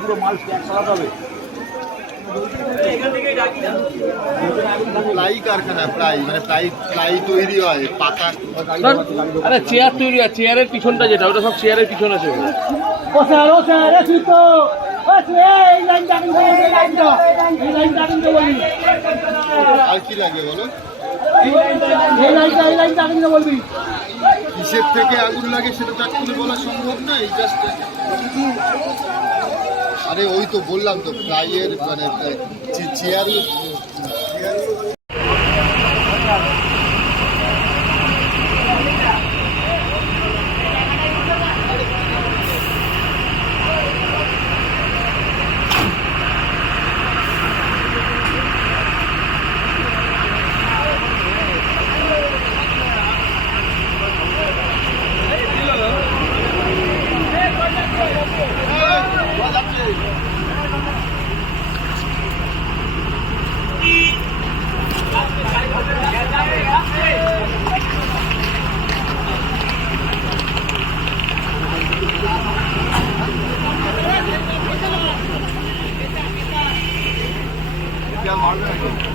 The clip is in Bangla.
পুরো মাল প্যাক করা হবে। প্লাই কারখানা, প্লাই মানে প্লাই তৈরি হয় পাকা। আরে চেয়ার তৈরি হয়, চেয়ারের পিছনটা যেটা ওটা সব চেয়ারের পিছন আছে। আর কি লাগে বলো? বলবি কিসের থেকে আগুন লাগে সেটা চাট করে বলা সম্ভব না। এই জাস্ট আরে ওই তো বললাম তো প্লাইয়ের মানে চেয়ার। क्या मार रहे हैं?